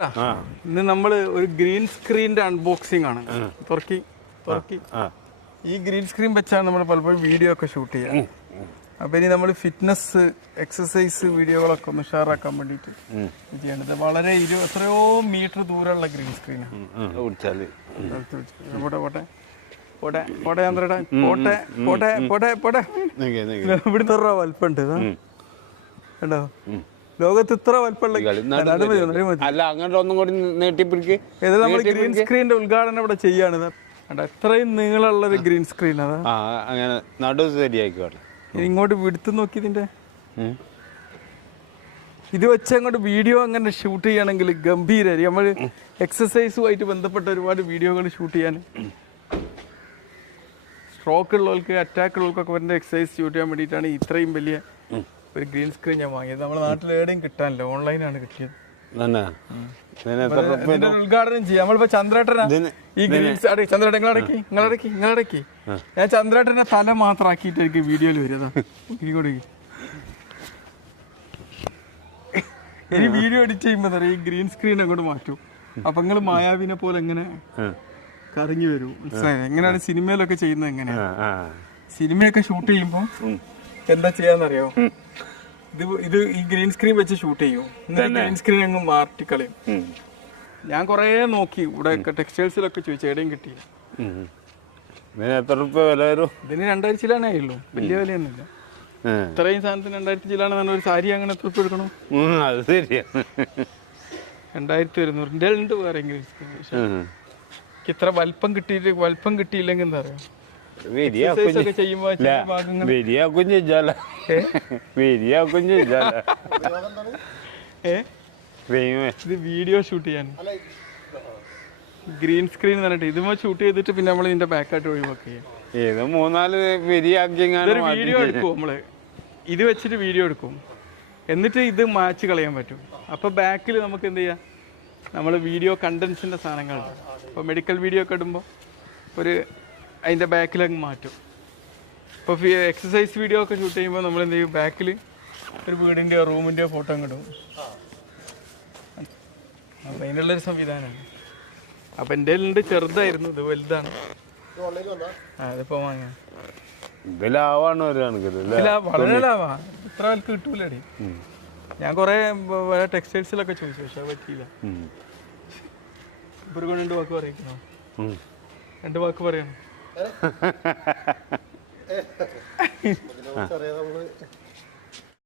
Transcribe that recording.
ഇന്ന് നമ്മൾ ഒരു ഗ്രീൻ സ്ക്രീനിന്റെ അൺബോക്സിംഗ് ആണ്. തുറക്കി ഈ ഗ്രീൻ സ്ക്രീൻ വെച്ചാണ് നമ്മൾ പലപ്പോഴും വീഡിയോ ഒക്കെ ഷൂട്ട് ചെയ്യുക. അപ്പൊ ഇനി നമ്മൾ ഫിറ്റ്നസ് എക്സസൈസ് വീഡിയോകളൊക്കെ ഒന്ന് ഷെയറാക്കാൻ വേണ്ടിയിട്ട് ചെയ്യേണ്ടത് വളരെ എത്രയോ മീറ്റർ ദൂരമുള്ള ഗ്രീൻ സ്ക്രീനാണ്. ഇവിടുത്തെ വലുപ്പുണ്ട് കേട്ടോ. ലോകത്ത് ഇത്ര വലുപ്പമുള്ള നമ്മൾ ഗ്രീൻ സ്ക്രീനിന്റെ ഉദ്ഘാടനം ഇവിടെ ചെയ്യാണ്. എത്രയും നീളമുള്ള ഒരു ഗ്രീൻ സ്ക്രീൻ അതാ. ഇങ്ങോട്ട് വിടുത്ത് നോക്കി ഇതിന്റെ ഇത് വെച്ച് അങ്ങോട്ട് വീഡിയോ അങ്ങനെ ഷൂട്ട് ചെയ്യണമെങ്കിൽ ഗംഭീരായിരിക്കും. നമ്മൾ എക്സസൈസുമായിട്ട് ബന്ധപ്പെട്ട ഒരുപാട് വീഡിയോകൾ ഷൂട്ട് ചെയ്യാൻ, സ്ട്രോക്ക് ഉള്ളവർക്ക് അറ്റാക്ക് ഉള്ളവർക്കൊക്കെ വരുന്ന എക്സസൈസ് ഷൂട്ട് ചെയ്യാൻ വേണ്ടിയിട്ടാണ് ഇത്രയും വലിയ ഒരു ഗ്രീൻ സ്ക്രീൻ ഞാൻ വാങ്ങിയത്. നമ്മുടെ നാട്ടിൽ എവിടെയും കിട്ടാനില്ല, ഓൺലൈനാണ് കിട്ടിയത്. ഉദ്ഘാടനം ചെയ്യാം നമ്മളിപ്പോ ചന്ദ്രേട്ടനാ ഈ ഗ്രീൻ ചന്ദ്രേട്ടൻ നിങ്ങളടക്കി ഞാൻ ചന്ദ്രേട്ടന്റെ തല മാത്രം ആക്കിയിട്ടായിരിക്കും വീഡിയോയിൽ വരും. ഇനി വീഡിയോ എഡിറ്റ് ചെയ്യുമ്പോ ഈ ഗ്രീൻ സ്ക്രീൻ അങ്ങോട്ട് മാറ്റും. അപ്പൊ നിങ്ങൾ മായാവിനെ പോലെ എങ്ങനെ കറങ്ങി വരൂ. മനസ്സിലായത് എങ്ങനെയാണ് സിനിമയിലൊക്കെ ചെയ്യുന്നത്? എങ്ങനെയാ സിനിമയൊക്കെ ഷൂട്ട് ചെയ്യുമ്പോ എന്താ ചെയ്യാന്നറിയോ? ഇത് ഈ ഗ്രീൻ സ്ക്രീൻ വെച്ച് ഷൂട്ട് ചെയ്യും. ഗ്രീൻ സ്ക്രീൻ അങ്ങ് മാറ്റിക്കളയും. ഞാൻ കൊറേ നോക്കി ഇവിടെ ടെക്സ്റ്റൈൽസിലൊക്കെ ചോദിച്ചു, എവിടെയും കിട്ടിയില്ല. ഇതിന് 2000 ചില്ലാനേ ഉള്ളൂ, വലിയ വിലയൊന്നുമില്ല. ഇത്രയും സാധനത്തിന് 2000 ചില്ലാണ്. ഒരു സാരി അങ്ങനെ എത്ര രൂപ എടുക്കണം? 2100 ഉണ്ട് വേറെ ഗ്രീൻ സ്ക്രീൻ. പക്ഷെ ഇത്ര വലിപ്പം കിട്ടിയില്ലെങ്കിൽ എന്താ പറയാ, വീഡിയോ ഷൂട്ട് ചെയ്യാൻ ഗ്രീൻ സ്ക്രീൻ പറഞ്ഞിട്ട് ഇതുമ്പോ ഷൂട്ട് ചെയ്തിട്ട് പിന്നെ നമ്മൾ ഇതിന്റെ ബാക്കായിട്ട് ഒഴിവാക്കി വീഡിയോ എടുക്കും. നമ്മള് ഇത് വെച്ചിട്ട് വീഡിയോ എടുക്കും, എന്നിട്ട് ഇത് മാച്ച് കളയാൻ പറ്റും. അപ്പൊ ബാക്കിൽ നമുക്ക് എന്ത് ചെയ്യാം, നമ്മൾ വീഡിയോ കണ്ടന്റ്സിന്റെ സാധനങ്ങളുണ്ട്. ഇപ്പൊ മെഡിക്കൽ വീഡിയോ ഒക്കെ ഇടുമ്പോൾ അതിൻ്റെ ബാക്കിലങ്ങ് മാറ്റും. ഇപ്പോൾ എക്സസൈസ് വീഡിയോ ഒക്കെ ഷൂട്ട് ചെയ്യുമ്പോൾ നമ്മൾ എന്ത് ചെയ്യും, ബാക്കിൽ ഒരു വീടിൻ്റെയോ റൂമിൻ്റെയോ ഫോട്ടോ ഇടും. അപ്പം അതിനുള്ളൊരു സംവിധാനമാണ്. അപ്പം എൻ്റെ ഉണ്ട്, ചെറുതായിരുന്നു, ഇത് വലുതാണ്. അതിപ്പോൾ വാങ്ങാം. വളരെ ലാഭാ. ഇത്ര വിലക്ക് കിട്ടൂലടി. ഞാൻ കുറേ ടെക്സ്റ്റൈൽസിലൊക്കെ ചോദിച്ചു, പക്ഷെ അത് പറ്റിയില്ല. ഇവർ കൊണ്ട് 2 വാക്ക് പറയിക്കണോ? 2 വാക്ക് പറയണം.